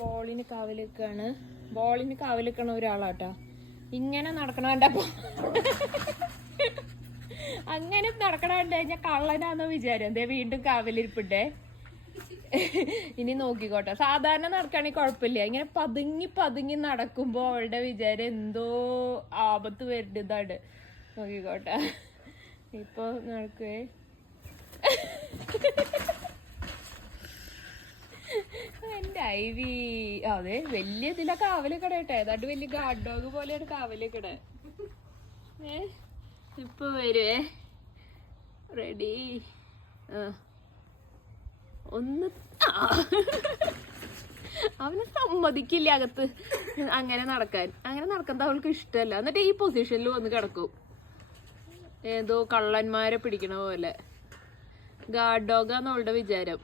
ബോളിന് കാവലിക്കാണ്. ബോളിന് കാവലിക്കണ ഒരാളാട്ടാ. ഇങ്ങനെ നടക്കണ കണ്ടപ്പോ അങ്ങനെ നടക്കണ കണ്ടു കഴിഞ്ഞാൽ കള്ളനാന്നോ വിചാരം. എന്തേ വീണ്ടും കാവലിരിപ്പുണ്ടേ. ഇനി നോക്കിക്കോട്ടെ. സാധാരണ നടക്കുകയാണെങ്കിൽ കുഴപ്പമില്ല. ഇങ്ങനെ പതുങ്ങി പതുങ്ങി നടക്കുമ്പോ അവളുടെ വിചാരം എന്തോ ആപത്ത് വരുന്നതാണ്. നോക്കിക്കോട്ടെ. ഇപ്പൊ നടക്കുവേ. എന്റെ ഐവി. അതെ, വലിയ ഇതിലെ കാവലിക്കട കേട്ടോ. ഏതാണ്ട് വലിയ ഗാർഡ് ഡോഗ് പോലെയാണ് കാവലിക്കട. ഇപ്പൊ വരുവേ. റെഡി. ഒന്ന് അവനെ സമ്മതിക്കില്ല അകത്ത് അങ്ങനെ നടക്കാൻ. അങ്ങനെ നടക്കുന്നത് അവൾക്ക് ഇഷ്ടമല്ല. എന്നിട്ട് ഈ പൊസിഷനിൽ വന്ന് കിടക്കും, ഏതോ കള്ളന്മാരെ പിടിക്കണ പോലെ. ഗാർഡ് ഡോഗാന്ന് അവളുടെ വിചാരം.